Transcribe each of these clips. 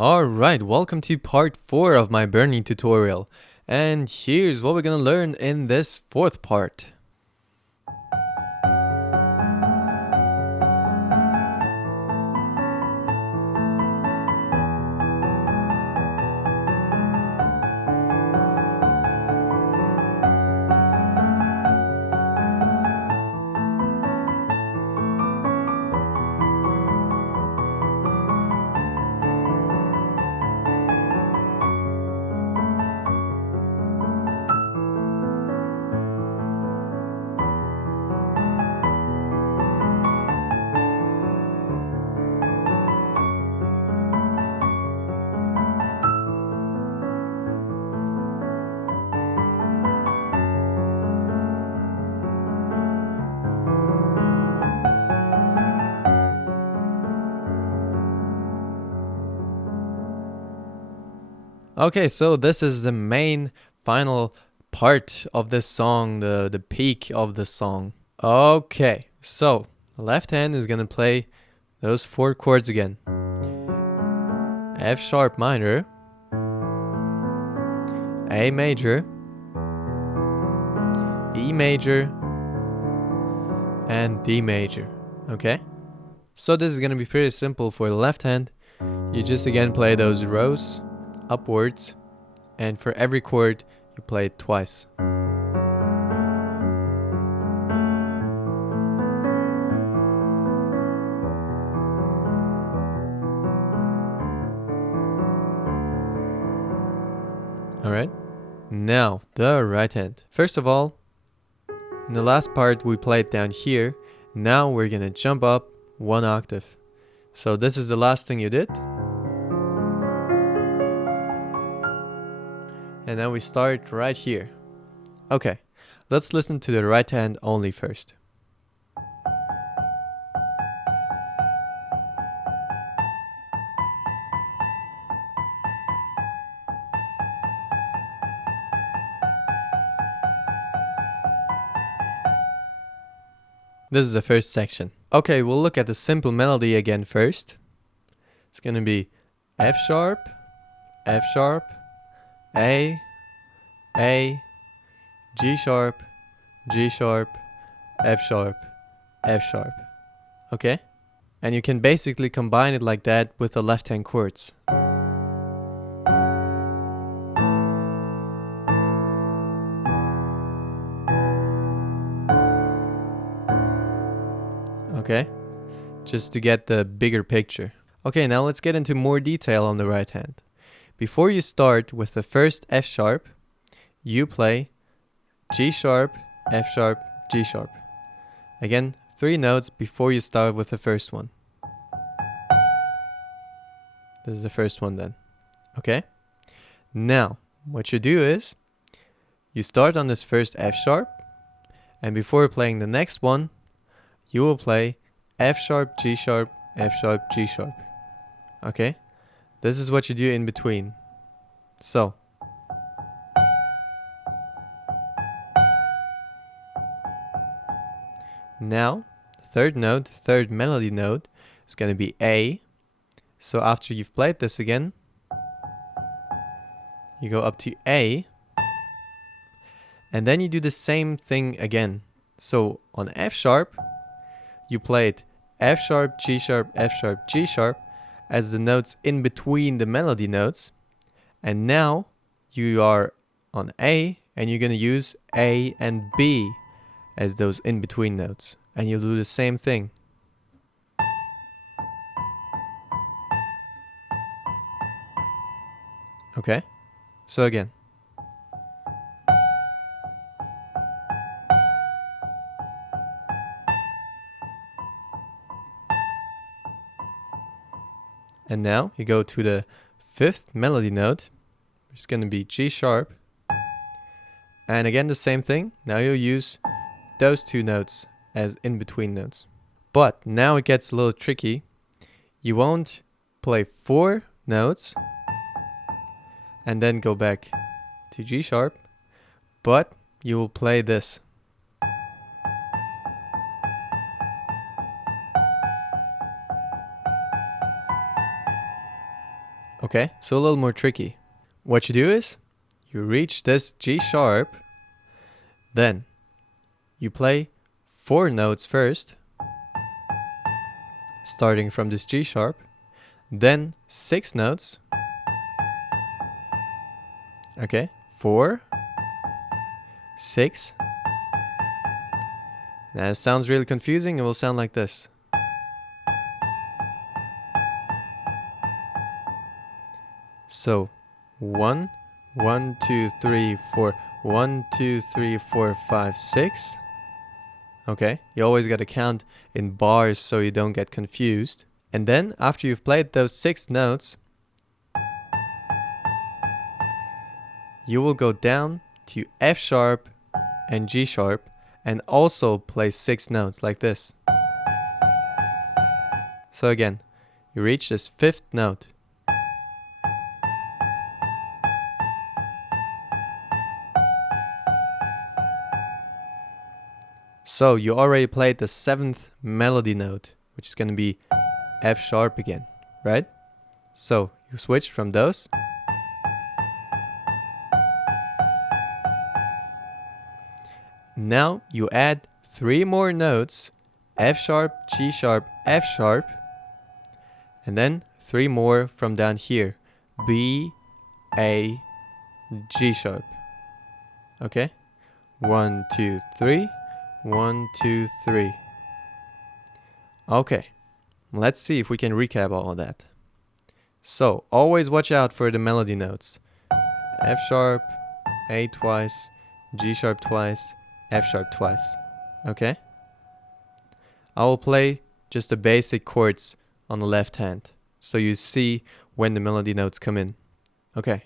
Alright, welcome to part 4 of my burning tutorial, and here's what we're gonna learn in this fourth part. Okay, so this is the main final part of this song, the peak of the song. Okay, so left hand is gonna play those 4 chords again. F sharp minor, A major, E major, and D major. Okay? So this is gonna be pretty simple for the left hand. You just again play those rows upwards, and for every chord you play it twice. Alright, now the right hand. First of all, in the last part we played down here. Now we're gonna jump up 1 octave. So this is the last thing you did. And then we start right here. Okay, let's listen to the right hand only first. This is the first section. Okay, we'll look at the simple melody again first. It's gonna be F sharp, F sharp, A, G sharp, G sharp, F sharp, F sharp. Okay? And you can basically combine it like that with the left hand chords. Okay? Just to get the bigger picture. Okay, now let's get into more detail on the right hand. Before you start with the first F sharp, you play G sharp, F sharp, G sharp. Again, 3 notes before you start with the first one. This is the first one then. Okay? Now, what you do is, you start on this first F sharp, and before playing the next one, you will play F sharp, G sharp, F sharp, G sharp. Okay? This is what you do in between. So. Now, third note, third melody note is going to be A. So after you've played this again, you go up to A. And then you do the same thing again. So on F sharp, you played F sharp, G sharp, F sharp, G sharp as the notes in between the melody notes. And now you are on A, and you're going to use A and B as those in between notes. And you'll do the same thing. Okay? So again. And now you go to the 5th melody note, which is going to be G sharp. And again the same thing. Now you'll use those 2 notes as in between notes. But now it gets a little tricky. You won't play 4 notes and then go back to G sharp, but you will play this. Okay, so a little more tricky. What you do is, you reach this G sharp, then you play 4 notes first, starting from this G sharp, then 6 notes. Okay, 4, 6. Now it sounds really confusing. It will sound like this. So 1, 1, 2, 3, 4, 1, 2, 3, 4, 5, 6. Okay, you always got to count in bars so you don't get confused. And then after you've played those 6 notes, you will go down to F sharp and G sharp and also play 6 notes like this. So again, you reach this 5th note. So you already played the 7th melody note, which is going to be F sharp again, right? So you switch from those. Now you add 3 more notes, F sharp, G sharp, F sharp, and then 3 more from down here, B, A, G sharp. Okay? 1, 2, 3. 1, 2, 3. Okay, let's see if we can recap all of that. So, always watch out for the melody notes. F sharp, A twice, G sharp twice, F sharp twice. Okay? I will play just the basic chords on the left hand, so you see when the melody notes come in. Okay.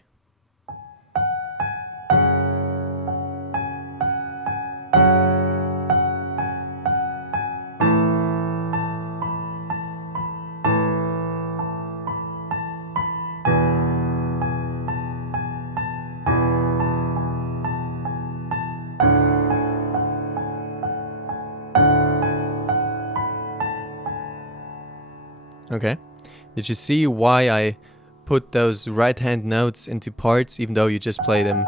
Okay. Did you see why I put those right hand notes into parts even though you just play them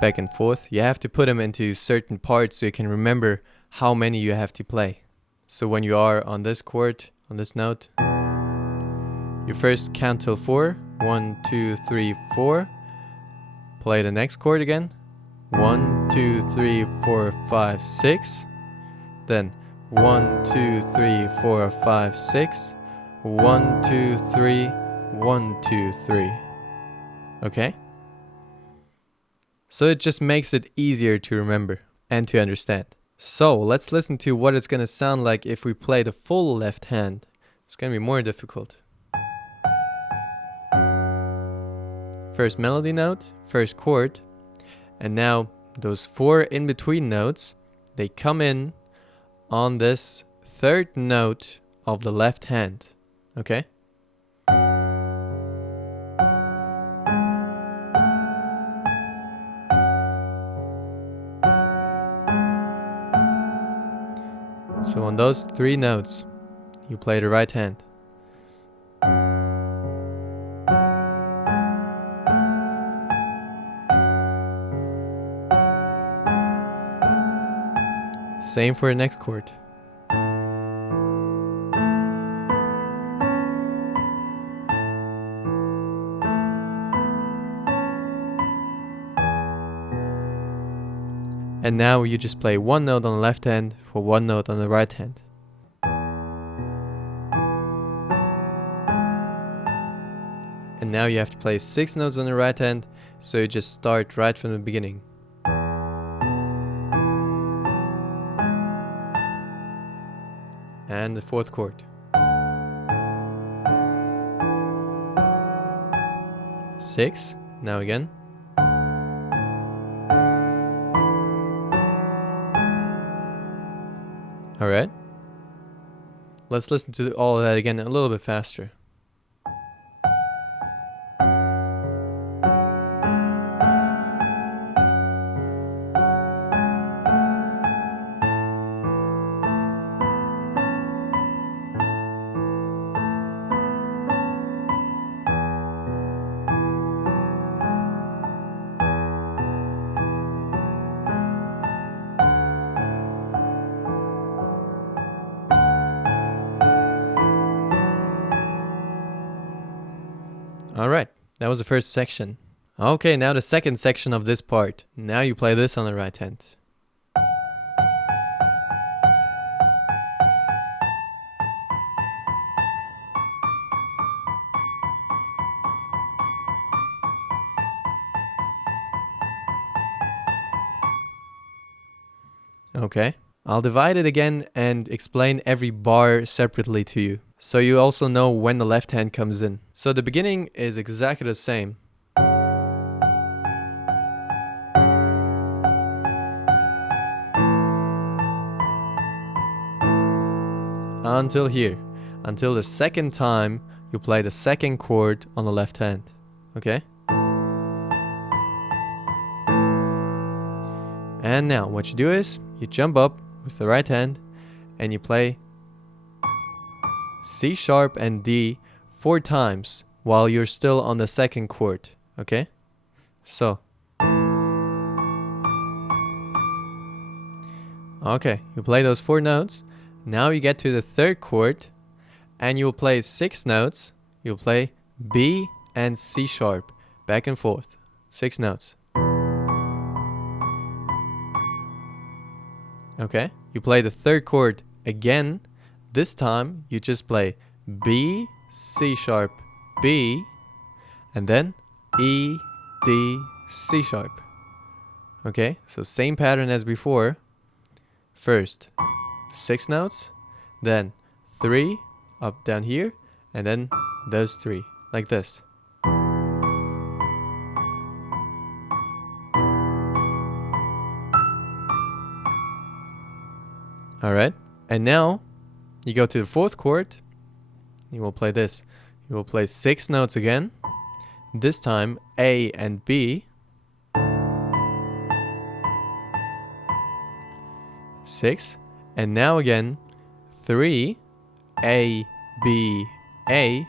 back and forth? You have to put them into certain parts so you can remember how many you have to play. So when you are on this chord, on this note, you first count till 4. 1, 2, 3, 4. Play the next chord again. 1, 2, 3, 4, 5, 6. Then 1, 2, 3, 4, 5, 6. 1, 2, 3, 1, 2, 3. Okay? So it just makes it easier to remember and to understand. So let's listen to what it's going to sound like if we play the full left hand. It's going to be more difficult. First melody note, first chord, and now those 4 in-between notes, they come in on this 3rd note of the left hand. Okay? So on those 3 notes, you play the right hand. Same for the next chord. And now you just play 1 note on the left hand for 1 note on the right hand. And now you have to play 6 notes on the right hand, so you just start right from the beginning. And the 4th chord. Six. Now again. Alright. Let's listen to all of that again a little bit faster. Alright, that was the first section. Okay, now the second section of this part. Now you play this on the right hand. Okay, I'll divide it again and explain every bar separately to you, so you also know when the left hand comes in. So the beginning is exactly the same. Until here. Until the second time you play the second chord on the left hand. Okay? And now what you do is you jump up with the right hand and you play C sharp and D 4 times while you're still on the second chord. Okay? So. Okay, you play those 4 notes. Now you get to the third chord and you'll play 6 notes. You'll play B and C sharp back and forth. 6 notes. Okay, you play the third chord again. This time you just play B, C sharp, B, and then E, D, C sharp. Okay, so same pattern as before. First 6 notes, then 3 up down here, and then those 3 like this. Alright, and now you go to the fourth chord. You will play this. You will play 6 notes again. This time A and B. 6. And now again 3 A, B, A.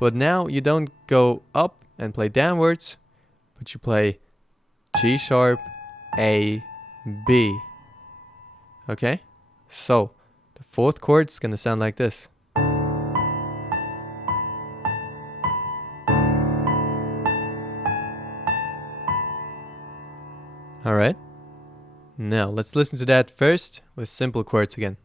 But now you don't go up and play downwards, but you play G sharp, A, B. Okay? So the fourth chord is going to sound like this. Alright. Now let's listen to that first with simple chords again.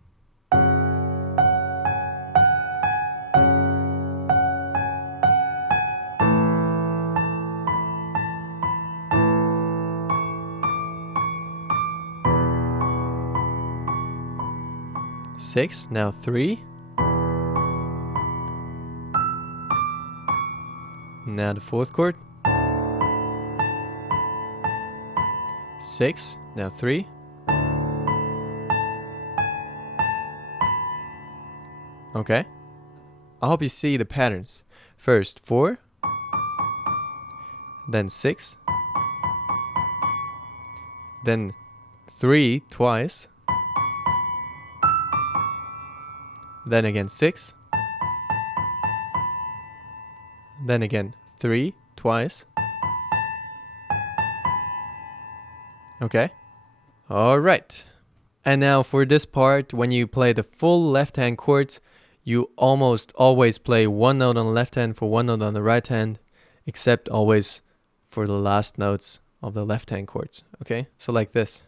Six, now 3. Now the fourth chord. 6, now 3. Okay. I hope you see the patterns. First 4, then 6, then 3 twice, then again 6, then again 3 twice. Okay. Alright. And now for this part, when you play the full left hand chords, you almost always play 1 note on the left hand for 1 note on the right hand, except always for the last notes of the left hand chords. Okay? So like this.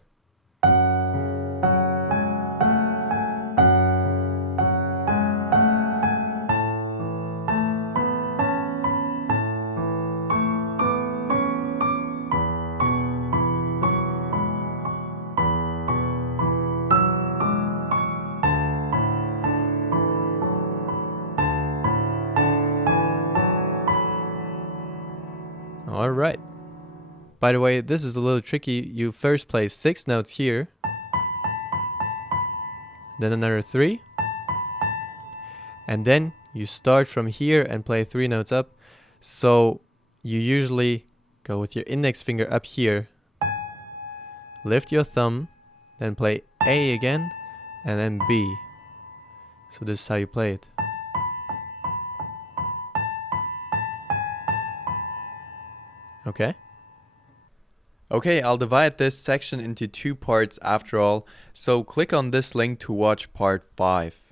Alright. By the way, this is a little tricky. You first play 6 notes here, then another 3, and then you start from here and play 3 notes up. So you usually go with your index finger up here, lift your thumb, then play A again, and then B. So this is how you play it. Okay? Okay, I'll divide this section into 2 parts after all, so click on this link to watch part 5.